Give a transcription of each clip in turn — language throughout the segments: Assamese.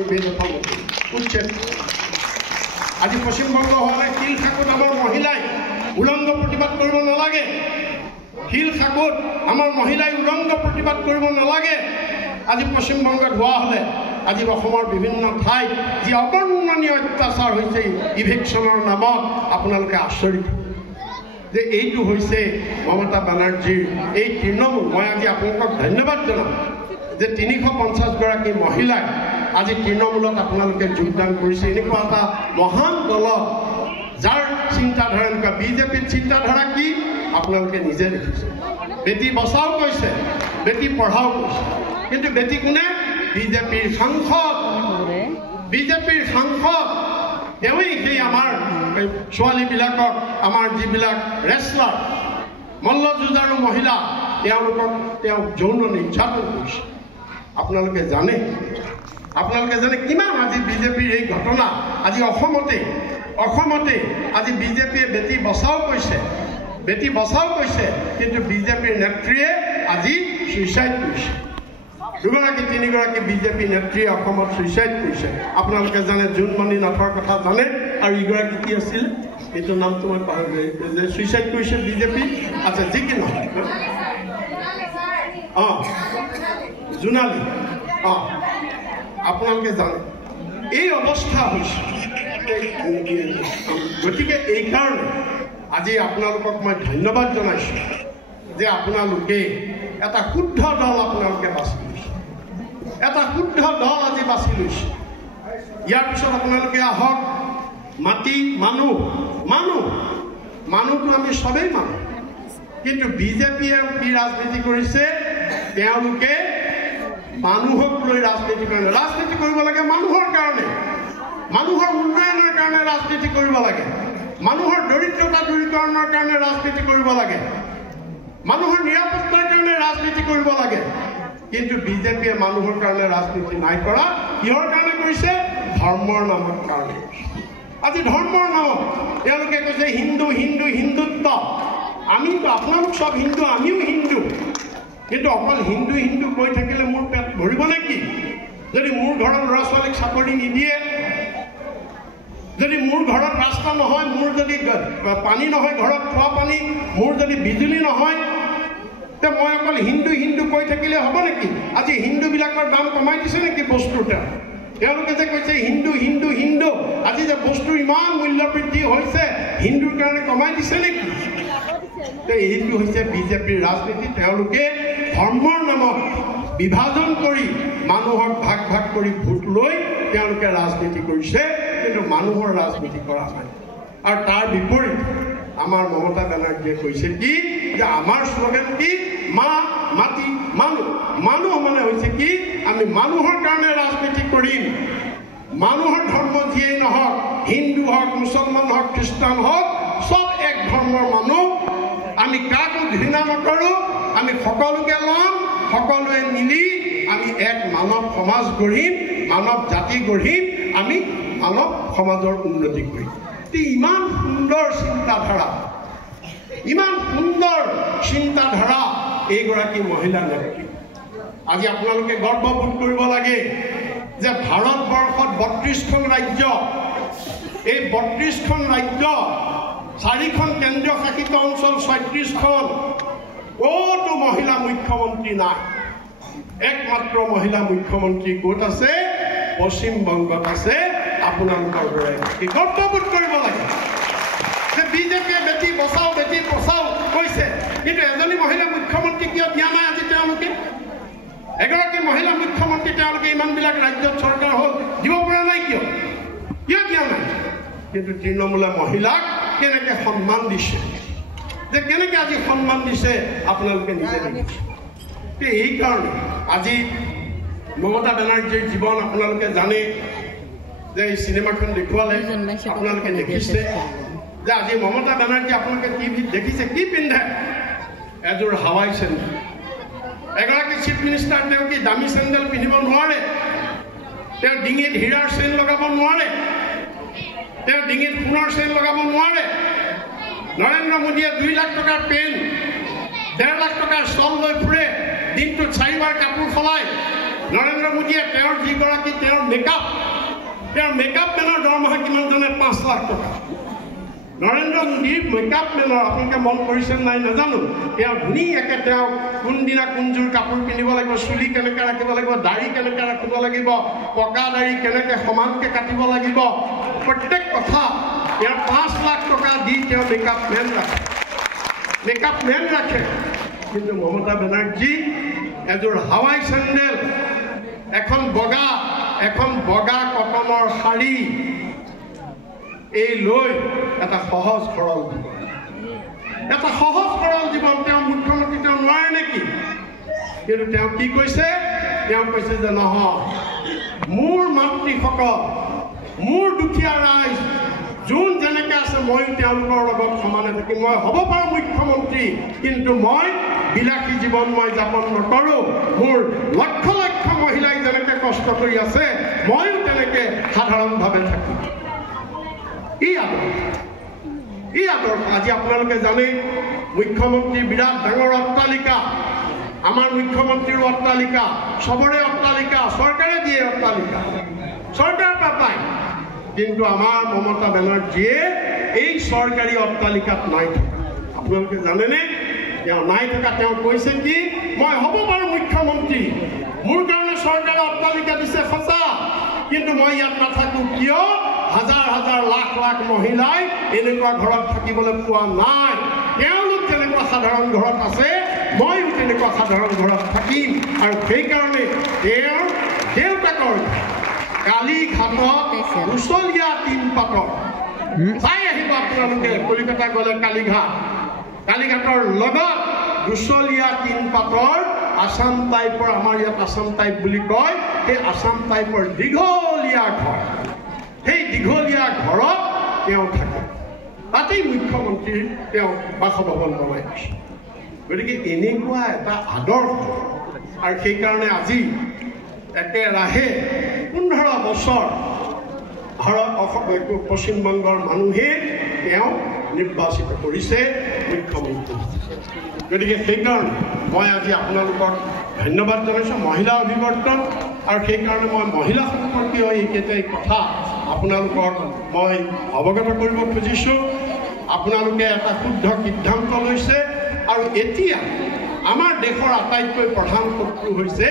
আমি বেদখল উচ্ছেদ আজি পশ্চিমবঙ্গ হলে শিল শাকুত আমার মহিলাই উলঙ্গ প্রতিবাদ করব নালাগে শিল শাকুত আমার মহিলাই উলঙ্গ প্রতিবাদ করব নালাগে আজি পশ্চিমবঙ্গত হওয়া হলে আজি অসমৰ বিভিন্ন ঠাইত যি অবৰ্ণনীয় অত্যাচাৰ হৈছে ইভেকশ্যনৰ নামত আপোনালোকে আচৰিত যে এইটো হৈছে মমতা বেনাৰ্জীৰ এই তৃণমূল মই আজি আপোনালোকক ধন্যবাদ জনাম যে 350 গৰাকী মহিলাই আজি তৃণমূলত আপোনালোকে যোগদান কৰিছে এনেকুৱা এটা মহান দলত যাৰ চিন্তাধাৰা এনেকুৱা বিজেপিৰ চিন্তাধাৰা কি আপোনালোকে নিজে দেখিছে বেটি বচাও কৈছে বেটি পঢ়াও কৈছে কিন্তু বেটি কোনে বিজেপিৰ সাংসদ তেওঁই সেই আমাৰ ছোৱালীবিলাকক আমাৰ যিবিলাক ৰেছলাৰ মল্লযুঁজাৰু মহিলা তেওঁলোকক তেওঁ যৌন নিৰ্যাতন কৰিছে আপোনালোকে জানে কিমান আজি বিজেপিৰ এই ঘটনা আজি অসমতে আজি বিজেপিয়ে বেটি বচাও কৈছে কিন্তু বিজেপিৰ নেত্ৰীয়ে আজি সুইচাইড কৰিছে দুগৰাকী তিনিগৰাকী বিজেপি নেত্ৰীয়ে অসমত সুইচাইড কৰিছে আপোনালোকে জানে জোনমণি নাথৰ কথা জানে আৰু ইগৰাকী কি আছিল এইটো নামটো মই পাহৰি যে সুইচাইড কৰিছে বিজেপি আচ্ছা যি কি নহয় জোনালী আপোনালোকে জানে এই অৱস্থা হৈছে গতিকে এইকাৰণে আজি আপোনালোকক মই ধন্যবাদ জনাইছোঁ যে আপোনালোকে এটা শুদ্ধ দল আপোনালোকে বাছি লৈছে ইয়াৰ পিছত আপোনালোকে আহক মাটি মানুহটো আমি সবেই মানুহ কিন্তু বিজেপিয়ে কি ৰাজনীতি কৰিছে তেওঁলোকে মানুহক লৈ ৰাজনীতি কৰিব লাগে মানুহৰ কাৰণে মানুহৰ উন্নয়নৰ কাৰণে ৰাজনীতি কৰিব লাগে মানুহৰ দৰিদ্ৰতা দূৰীকৰণৰ কাৰণে ৰাজনীতি কৰিব লাগে মানুহৰ নিৰাপত্তাৰ কাৰণে ৰাজনীতি কৰিব লাগে কিন্তু বিজেপিয়ে মানুহৰ কাৰণে ৰাজনীতি নাই কৰা কিহৰ কাৰণে কৰিছে ধৰ্মৰ নামৰ কাৰণে আজি ধৰ্মৰ নামত তেওঁলোকে কৈছে হিন্দুত্ব আমিতো আপোনালোক সব হিন্দু আমিও হিন্দু কিন্তু অকল হিন্দু কৈ থাকিলে মোৰ পেট ভৰিব নেকি যদি মোৰ ঘৰৰ ল'ৰা ছোৱালীক চাকৰি নিদিয়ে যদি মোৰ ঘৰত ৰাস্তা নহয় মোৰ যদি পানী নহয় ঘৰত খোৱা পানী মোৰ যদি বিজুলী নহয় তে মই অকল হিন্দু কৈ থাকিলে হ'ব নেকি আজি হিন্দুবিলাকৰ দাম কমাই দিছে নেকি বস্তুৰ তেওঁলোকে যে কৈছে হিন্দু আজি যে বস্তুৰ ইমান মূল্য বৃদ্ধি হৈছে হিন্দুৰ কাৰণে কমাই দিছে নেকি এইটো হৈছে বিজেপিৰ ৰাজনীতি তেওঁলোকে ধৰ্মৰ নামত বিভাজন কৰি মানুহক ভাগ কৰি ভোট লৈ তেওঁলোকে ৰাজনীতি কৰিছে কিন্তু মানুহৰ ৰাজনীতি কৰা নাই আৰু তাৰ বিপৰীত আমাৰ মমতা বেনাৰ্জীয়ে কৈছে কি যে আমাৰ শ্লোগান কি মাটি মানুহ মানে হৈছে কি আমি মানুহৰ কাৰণে ৰাজনীতি কৰিম মানুহৰ ধৰ্ম যিয়েই নহওক হিন্দু হওক মুছলমান হওক খ্ৰীষ্টান হওক সব এক ধৰ্মৰ মানুহ আমি কাকো ঘৃণা নকৰোঁ আমি সকলোকে ল'ম সকলোৱে মিলি আমি এক মানৱ সমাজ গঢ়িম মানৱ জাতি গঢ়িম আমি মানৱ সমাজৰ উন্নতি কৰিম ইমান সুন্দৰ চিন্তাধাৰা এইগৰাকী মহিলা নেত্ৰী আজি আপোনালোকে গৰ্ববোধ কৰিব লাগে যে ভাৰতবৰ্ষত 32খন ৰাজ্য এই 32খন ৰাজ্য 4খন কেন্দ্ৰীয় শাসিত অঞ্চল 36খন ক'তো মহিলা মুখ্যমন্ত্ৰী নাই একমাত্ৰ মহিলা মুখ্যমন্ত্ৰী ক'ত আছে পশ্চিমবংগত আছে আপোনালোকৰ দৰে গৰ্ববোধ কৰিব লাগে যে বিজেপিয়ে বেটি বচাও কৈছে কিন্তু এজনী মহিলা মুখ্যমন্ত্ৰী কিয় দিয়া নাই আজি তেওঁলোকে এগৰাকী মহিলা মুখ্যমন্ত্ৰী তেওঁলোকে ইমানবিলাক ৰাজ্যত চৰকাৰ হ'ল দিব পৰা নাই কিয় দিয়া নাই কিন্তু তৃণমূলে মহিলাক কেনেকৈ সন্মান দিছে যে কেনেকৈ আজি সন্মান দিছে আপোনালোকে নিজে দেখিছে এইকাৰণে আজি মমতা বেনাৰ্জীৰ জীৱন আপোনালোকে জানে যে এই চিনেমাখন দেখুৱালে আপোনালোকে দেখিছে যে আজি মমতা বেনাৰ্জী আপোনালোকে টিভিত দেখিছে কি পিন্ধে এযোৰ হাৱাই চেণ্ডেল এগৰাকী চিফ মিনিষ্টাৰ তেওঁ কি দামী চেণ্ডেল পিন্ধিব নোৱাৰে তেওঁ ডিঙিত হীৰাৰ চেইন লগাব নোৱাৰে তেওঁ ডিঙিত সোণৰ চেইন লগাব নোৱাৰে নৰেন্দ্ৰ মোদীয়ে 2 লাখ টকাৰ পেন 1.5 লাখ টকাৰ ষ্টল লৈ ফুৰে দিনটোত 4বাৰ কাপোৰ সলায় নৰেন্দ্ৰ মোদীয়ে তেওঁৰ যিগৰাকী তেওঁৰ মেকআপ মেনৰ দৰমহা কিমান জানে? 5 লাখ টকা। নৰেন্দ্ৰ মোদীৰ মেকআপ মেনৰ আপোনালোকে মন কৰিছে নাই নাজানো, তেওঁ ধুনীয়াকৈ তেওঁ কোনদিনা কোনযোৰ কাপোৰ পিন্ধিব লাগিব, চুলি কেনেকৈ ৰাখিব লাগিব, দাড়ি কেনেকৈ ৰাখিব লাগিব, পকা দাড়ি কেনেকৈ সমানকৈ কাটিব লাগিব, প্ৰত্যেক কথা তেওঁ 5 লাখ টকা দি তেওঁ মেকআপ মেন ৰাখে। কিন্তু মমতা বেনাৰ্জী এযোৰ হাৱাই চেণ্ডেল, এখন বগা কটনৰ শাৰী এই লৈ এটা সহজ সৰল জীৱন তেওঁ মুখ্যমন্ত্ৰী তেওঁ নোৱাৰে নেকি? কিন্তু তেওঁ কি কৈছে? তেওঁ কৈছে যে নহয়, মোৰ মাতৃসকল, মোৰ দুখীয়া ৰাইজ যোন যেনেকৈ আছে মই তেওঁলোকৰ লগত সমানে থাকিম। মই হ'ব পাৰোঁ মুখ্যমন্ত্ৰী, কিন্তু মই বিলাসী জীৱন মই যাপন নকৰোঁ। মোৰ লক্ষ লক্ষ মহিলাই যেনেকৈ কষ্ট কৰি আছে ময়ো তেনেকৈ সাধাৰণভাৱে থাকিম। ই আদৰ্শ। আজি আপোনালোকে জানে মুখ্যমন্ত্ৰীৰ বিৰাট ডাঙৰ অট্টালিকা, আমাৰ মুখ্যমন্ত্ৰীৰ অট্টালিকা, চবৰে অট্টালিকা, চৰকাৰে দিয়ে অট্টালিকা, চৰকাৰৰ পৰা পায়। কিন্তু আমাৰ মমতা বেনাৰ্জীয়ে এই চৰকাৰী অট্টালিকাত নাই থকা। আপোনালোকে জানেনে তেওঁ নাই থকা? তেওঁ কৈছে কি, মই হ'ব পাৰোঁ মুখ্যমন্ত্ৰী, মোৰ কাৰণে চৰকাৰে অট্টালিকা দিছে সঁচা, কিন্তু মই ইয়াত নাথাকোঁ। কিয়? হাজাৰ হাজাৰ লাখ লাখ মহিলাই এনেকুৱা ঘৰত থাকিবলৈ পোৱা নাই। তেওঁলোক যেনেকুৱা সাধাৰণ ঘৰত আছে ময়ো তেনেকুৱা সাধাৰণ ঘৰত থাকিম। আৰু সেইকাৰণে তেওঁৰ দেউতাকৰ কালীঘাটত উচলীয়া টিন পাতৰ চাই আহিব আপোনালোকে। কলিকতা গ'লে কালীঘাটৰ লগত উচলীয়া টিন পাতৰ আছাম টাইপৰ, আমাৰ ইয়াত আছাম টাইপ বুলি কয়, সেই আছাম টাইপৰ দীঘলীয়া ঘৰ, সেই দীঘলীয়া ঘৰত তেওঁ থাকে। তাতেই মুখ্যমন্ত্ৰীৰ তেওঁ বাসভৱন বনাই দিছে। গতিকে এনেকুৱা এটা আদৰ্শ। আৰু সেইকাৰণে আজি একেৰাহে 15 বছৰ পশ্চিমবংগৰ মানুহে তেওঁ নিৰ্বাচিত কৰিছে মুখ্যমন্ত্ৰী। গতিকে সেইকাৰণে মই আজি আপোনালোকক ধন্যবাদ জনাইছোঁ, মহিলা অভিৱৰ্তন। আৰু সেইকাৰণে মই মহিলা সম্পৰ্কীয় এইকেইটাই কথা আপোনালোকক মই অৱগত কৰিব খুজিছোঁ। আপোনালোকে এটা শুদ্ধ সিদ্ধান্ত লৈছে। আৰু এতিয়া আমাৰ দেশৰ আটাইতকৈ প্ৰধান শত্ৰু হৈছে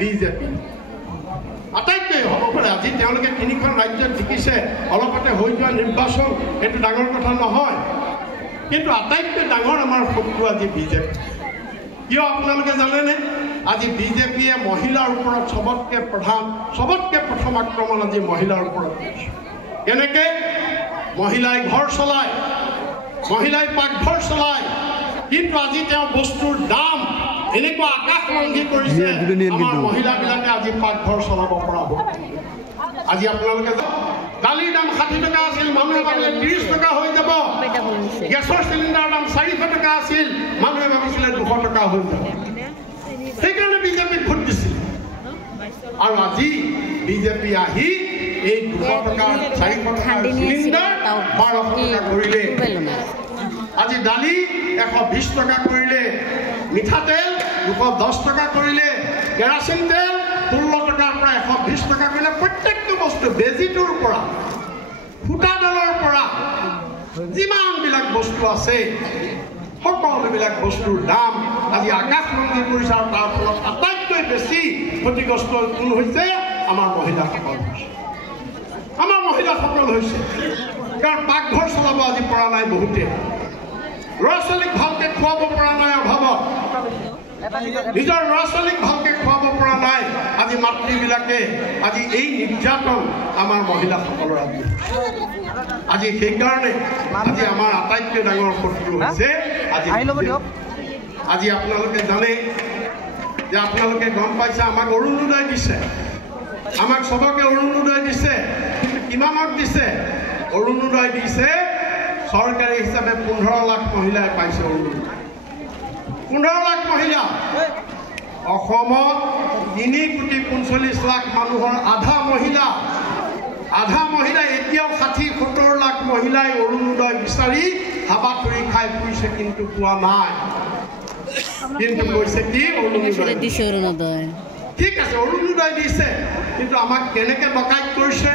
বিজেপি। আটাইতকৈ হ'ব পাৰে। আজি তেওঁলোকে 3খন ৰাজ্যত জিকিছে, অলপতে হৈ যোৱা নিৰ্বাচন, এইটো ডাঙৰ কথা নহয়। কিন্তু আটাইতকৈ ডাঙৰ আমাৰ শত্ৰু আজি বিজেপি। কিয় আপোনালোকে জানেনে? আজি বিজেপিয়ে মহিলাৰ ওপৰত চবতকৈ প্ৰথম আক্ৰমণ আজি মহিলাৰ ওপৰত কৰিছে। কেনেকৈ? মহিলাই ঘৰ চলায়, মহিলাই পাকঘৰ চলায়, কিন্তু আজি তেওঁ বস্তুৰ দাম এনেকুৱা আকাশলংঘী কৰিছে, আমাৰ মহিলাবিলাকে আজি পাকঘৰ চলাব পৰা হ'ল। আজি আপোনালোকে দালিৰ দাম 60 টকা আছিল, মানুহে ভাবিলে 30 টকা হৈ যাব। গেছৰ চিলিণ্ডাৰৰ দাম 400 টকা আছিল, মানুহে ভাবিছিলে 200 টকা হৈ যাব। সেইকাৰণে বিজেপিক ভোট দিছিল। আৰু আজি বিজেপি আহি এই 200 টকা 400 টকাৰ চিলিণ্ডাৰ 1200 টকা কৰিলে। আজি দালি 120 টকা কৰিলে, মিঠাতেল 210 টকা কৰিলে, কেৰাচিন তেল 16 টকাৰ পৰা 120 টকা কৰিলে। প্ৰত্যেকটো বস্তু, বেজিটোৰ পৰা সূতাডালৰ পৰা যিমানবিলাক বস্তু আছে সকলোবিলাক বস্তুৰ দাম আজি আকাশলংঘী কৰিছে। আৰু তাৰ ফলত আটাইতকৈ বেছি ক্ষতিগ্ৰস্ত কোন হৈছে? আমাৰ মহিলাসকল হৈছে। কাৰণ পাকঘৰ চলাব আজি পৰা নাই বহুতে, ল'ৰা ছোৱালীক ভালকৈ খুৱাব পৰা নাই অভাৱত, নিজৰ ল'ৰা ছোৱালীক ভালকৈ খুৱাব পৰা নাই। আজি মাতৃবিলাকে আজি এই নিৰ্যাতন আমাৰ মহিলাসকলৰ আজি সেইকাৰণে আজি আমাৰ আটাইতকৈ ডাঙৰ শত্ৰু হৈছে আজি আপোনালোকে জানে যে আপোনালোকে গম পাইছে আমাক অৰুণোদয় দিছে, আমাক চবকে অৰুণোদয় দিছে। কিন্তু কিমানক দিছে? অৰুণোদয় দিছে চৰকাৰী হিচাপে 15 লাখ মহিলাই পাইছে অৰুণোদয়। 15 লাখ মহিলা। অসমত 3,45 লাখ মানুহৰ আধা মহিলা এতিয়াও 60-70 লাখ মহিলাই অৰুণোদয় বিচাৰি হাবাথুৰি খাই ফুৰিছে, কিন্তু পোৱা নাই। কিন্তু কৈছে কি অৰুণোদয়। ঠিক আছে অৰুণোদয় দিছে কিন্তু আমাক কেনেকৈ ডকাইত কৰিছে